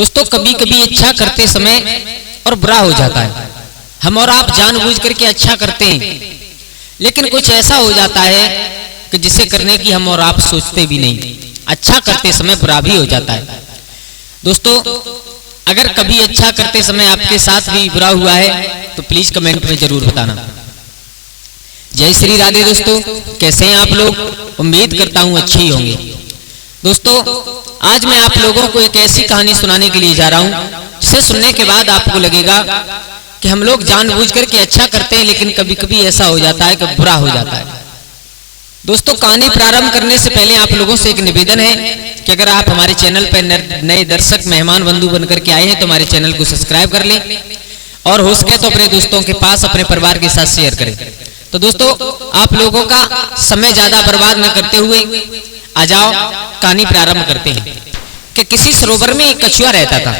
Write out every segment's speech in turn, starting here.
दोस्तों कभी कभी अच्छा करते समय और बुरा हो जाता है। हम और आप जानबूझ करके अच्छा करते हैं, लेकिन कुछ ऐसा हो जाता है कि जिसे करने की हम और आप सोचते भी नहीं। अच्छा करते समय बुरा भी हो जाता है। दोस्तों अगर कभी अच्छा करते समय आपके साथ भी बुरा हुआ है तो प्लीज कमेंट में जरूर बताना। जय श्री राधे। दोस्तों कैसे हैं आप लोग? उम्मीद करता हूं अच्छे ही होंगे। दोस्तों आज मैं आप लोगों को एक ऐसी कहानी सुनाने के लिए जा रहा हूं जिसे सुनने के बाद आपको लगेगा कि हम लोग जानबूझ करके अच्छा करते हैं, लेकिन कभी कभी ऐसा हो जाता है कि बुरा हो जाता है। दोस्तों कहानी प्रारंभ करने से पहले आप लोगों से एक निवेदन है कि अगर आप हमारे चैनल पर नए दर्शक मेहमान बंधु बनकर के आए हैं तो हमारे चैनल को सब्सक्राइब कर लें और हो सके तो अपने दोस्तों के पास अपने परिवार के साथ शेयर करें। तो दोस्तों आप लोगों का समय ज्यादा बर्बाद न करते हुए आ जाओ कहानी प्रारंभ करते हैं। कि किसी सरोवर में एक कछुआ रहता था।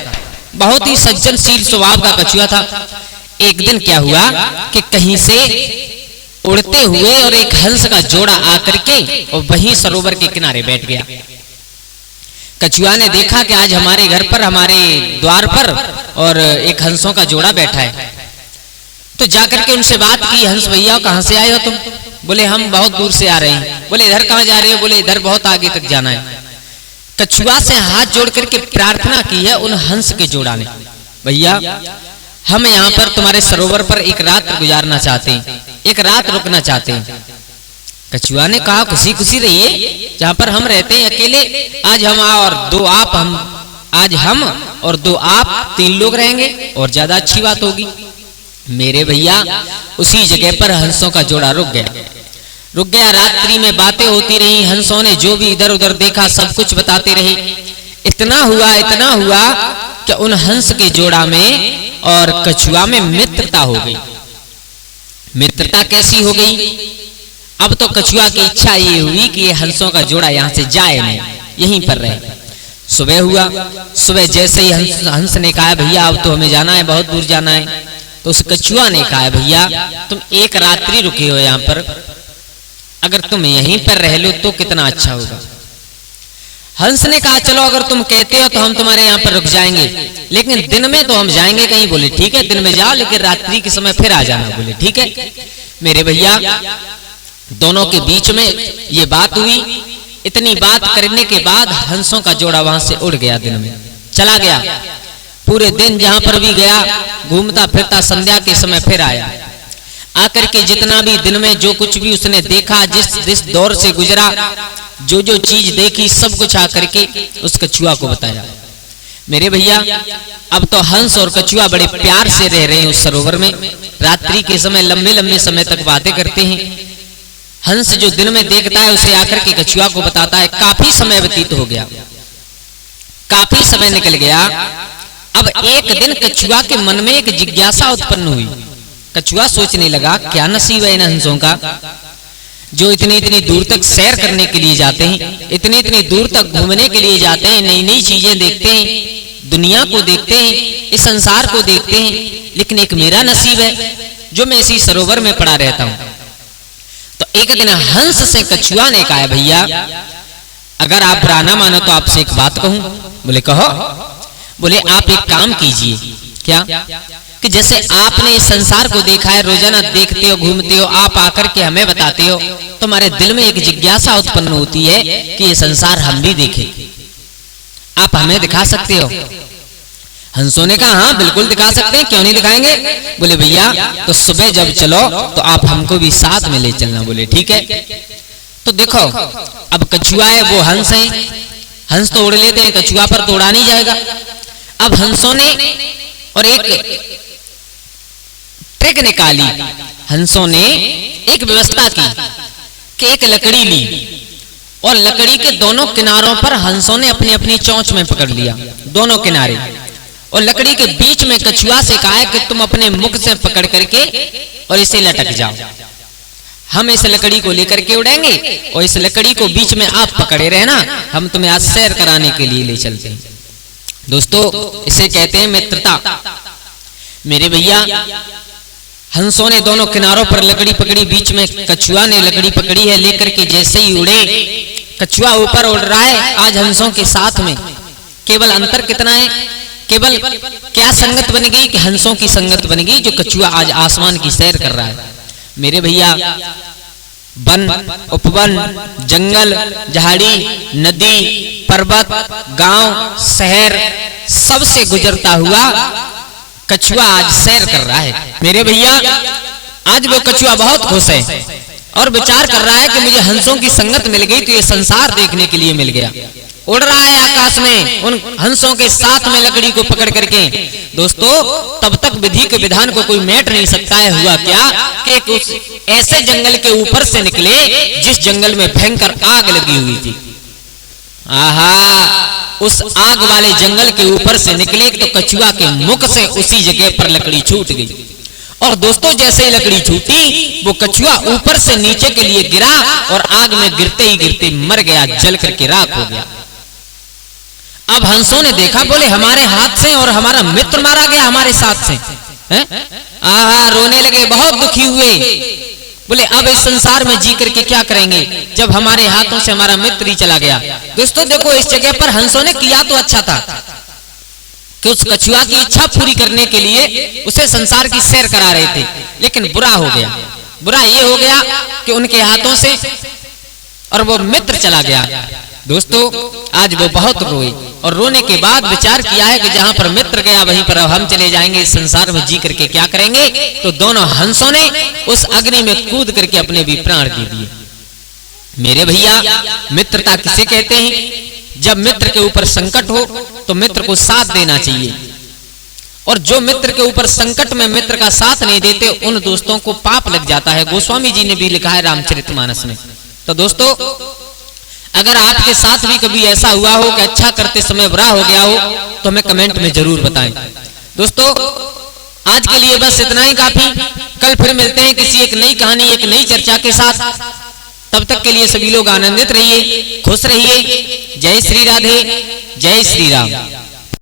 बहुत ही सज्जनशील स्वभाव का कछुआ था। एक दिन क्या हुआ कि कहीं से उड़ते हुए और एक हंस का जोड़ा आकर के और वहीं सरोवर के किनारे बैठ गया। कछुआ ने देखा कि आज हमारे घर पर, हमारे द्वार पर और एक हंसों का जोड़ा बैठा है। तो जाकर के उनसे बात की, हंस भैया कहां से आए हो तुम? बोले हम बहुत दूर से आ रहे हैं। बोले इधर कहां जा रहे हो? बोले इधर बहुत आगे तक जाना है। कछुआ से हाथ जोड़ करके प्रार्थना की है उन हंस के जोड़ा ने, भैया हम यहाँ पर तुम्हारे सरोवर पर एक रात गुजारना चाहते हैं, एक रात रुकना चाहते हैं। कछुआ ने कहा खुशी खुशी रहिए, जहां पर हम रहते हैं अकेले, आज हम और दो आप, आज हम और दो आप, 3 लोग रहेंगे और ज्यादा अच्छी बात होगी। मेरे भैया उसी जगह पर हंसों का जोड़ा रुक गया। रात्रि में बातें होती रही। हंसों ने जो भी इधर उधर देखा सब कुछ बताते रहे। इतना हुआ कि उन हंस के जोड़ा में और कछुआ में मित्रता हो गई। मित्रता कैसी हो गई? अब तो कछुआ की इच्छा ये हुई कि ये हंसों का जोड़ा यहाँ से जाए नहीं, यहीं पर रहे। सुबह हुआ। सुबह जैसे ही हंस ने कहा भैया अब तो हमें जाना है, बहुत दूर जाना है। तो उस कछुआ ने कहा भैया तुम एक रात्रि रुके हो यहाँ पर, अगर तुम यहीं पर रह लो तो कितना अच्छा होगा। हंस ने कहा चलो अगर तुम कहते हो तो हम तुम्हारे यहाँ पर रुक जाएंगे, लेकिन दिन में तो हम जाएंगे कहीं। बोले ठीक है दिन में जाओ, लेकिन रात्रि के समय फिर आ जाना। बोले ठीक है। मेरे भैया दोनों के बीच में ये बात हुई। इतनी बात करने के बाद हंसों का जोड़ा वहां से उड़ गया, दिन में चला गया। पूरे दिन जहां पर भी गया घूमता फिरता संध्या के समय फिर आया। आकर के जितना भी दिन में जो कुछ भी उसने देखा, जिस दौर से गुजरा, जो जो चीज देखी सब कुछ आकर के उस कछुआ को बताया। मेरे भैया अब तो हंस और कछुआ बड़े प्यार से रह रहे हैं उस सरोवर में। रात्रि के समय लंबे लंबे समय तक बातें करते हैं। हंस जो दिन में देखता है उसे आकर के कछुआ को बताता है। काफी समय व्यतीत हो गया, काफी समय निकल गया। अब एक दिन कछुआ के मन में एक जिज्ञासा उत्पन्न हुई। कछुआ सोचने लगा क्या नसीब है इन हंसों का, जो इतनी इतनी दूर तक सैर करने के लिए जाते हैं, इतनी इतनी दूर तक घूमने के लिए जाते हैं, नई नई चीजें देखते हैं, दुनिया को देखते हैं, इस संसार को देखते हैं, लेकिन एक मेरा नसीब है जो मैं इसी सरोवर में पड़ा रहता हूं। तो एक दिन हंस से कछुआ ने कहा भैया अगर आप बुरा ना मानो तो आपसे एक बात कहूं। बोले कहो। बोले आप एक काम कीजिए। क्या? कि जैसे आपने इस संसार को देखा है, रोजाना देखते हो, घूमते हो, आप आकर के हमें बताते हो, तो हमारे दिल में एक जिज्ञासा उत्पन्न होती है कि ये संसार हम भी देखें। आप हमें दिखा सकते हो? हंसों ने कहा हाँ बिल्कुल दिखा सकते हैं, क्यों नहीं दिखाएंगे। बोले भैया तो सुबह जब चलो तो आप हमको भी साथ में ले चलना। बोले ठीक है। तो देखो अब कछुआ है वो हंस है, हंस तो उड़ लेते हैं, कछुआ पर तो उड़ा नहीं जाएगा। अब हंसों ने और एक ट्रिक निकाली। हंसों ने एक व्यवस्था की कि एक लकड़ी ली और लकड़ी के दोनों किनारों पर हंसों ने अपनी अपनी चोंच में पकड़ लिया, दोनों किनारे, और लकड़ी के बीच में कछुआ से कहा कि तुम अपने मुख से पकड़ करके और इसे लटक जाओ। हम इस लकड़ी को लेकर के उड़ेंगे और इस लकड़ी को बीच में आप पकड़े रहना, हम तुम्हें आज सैर कराने के लिए ले चलते हैं। दोस्तों इसे कहते हैं मित्रता। मेरे भैया हंसों ने दोनों किनारों पर लकड़ी पकड़ी, बीच में कछुआ ने लकड़ी पकड़ी है। लेकर के जैसे ही उड़े, कछुआ ऊपर उड़ रहा है आज हंसों के साथ में। केवल अंतर कितना है केवल क्या संगत बन गई कि हंसों की संगत बन गई, जो कछुआ आज आसमान की सैर कर रहा है। मेरे भैया वन, उपवन, जंगल, झाड़ी, नदी, पर्वत, गांव, शहर सबसे गुजरता हुआ कछुआ आज सैर कर रहा है। मेरे भैया आज वो कछुआ बहुत खुश है और विचार कर रहा है कि मुझे हंसों की संगत मिल गई तो ये संसार देखने के लिए मिल गया। उड़ रहा है आकाश में उन हंसों के साथ में लकड़ी को पकड़ करके। दोस्तों, तब तक विधि के विधान को कोई मेट नहीं सकता है। हुआ क्या कि एक उस ऐसे जंगल के ऊपर से निकले जिस जंगल में भयंकर आग लगी हुई थी। आहा, उस आग वाले जंगल के ऊपर से निकले तो कछुआ के मुख से उसी जगह पर लकड़ी छूट गई। और दोस्तों, जैसे ही लकड़ी छूटी वो कछुआ ऊपर से नीचे के लिए गिरा और आग में गिरते ही गिरते मर गया, जल करके राख हो गया। अब हंसों ने देखा, बोले हमारे हाथ से और हमारा मित्र मारा गया हमारे साथ से। आहा, रोने लगे, बहुत दुखी हुए। बोले अब इस संसार में जी करके क्या करेंगे जब हमारे हाथों से हमारा मित्र ही चला गया। दोस्तों देखो, इस जगह पर हंसों ने किया तो अच्छा था कि उस कछुआ की इच्छा पूरी करने के लिए उसे संसार की सैर करा रहे थे, लेकिन बुरा हो गया। बुरा ये हो गया कि उनके हाथों से और वो मित्र चला गया। दोस्तों, आज वो बहुत रोए और रोने के बाद विचार किया है कि जहां पर मित्र गया वहीं पर अब हम चले जाएंगे, इस संसार में जी करके क्या करेंगे। तो दोनों हंसों ने उस अग्नि में कूद करके अपने भी प्राण दे दिए। मेरे भैया, मित्रता किसे कहते हैं? जब मित्र के ऊपर संकट हो तो मित्र को साथ देना चाहिए, और जो मित्र के ऊपर संकट में मित्र का साथ नहीं देते उन दोस्तों को पाप लग जाता है। गोस्वामी जी ने भी लिखा है रामचरितमानस में। तो दोस्तों, अगर आपके साथ भी कभी ऐसा हुआ हो कि अच्छा करते समय बुरा हो गया हो तो हमें कमेंट में जरूर बताएं। दोस्तों, आज के लिए बस इतना ही काफी। कल फिर मिलते हैं किसी एक नई कहानी, एक नई चर्चा के साथ। तब तक के लिए सभी लोग आनंदित रहिए, खुश रहिए। जय श्री राधे, जय श्री राम।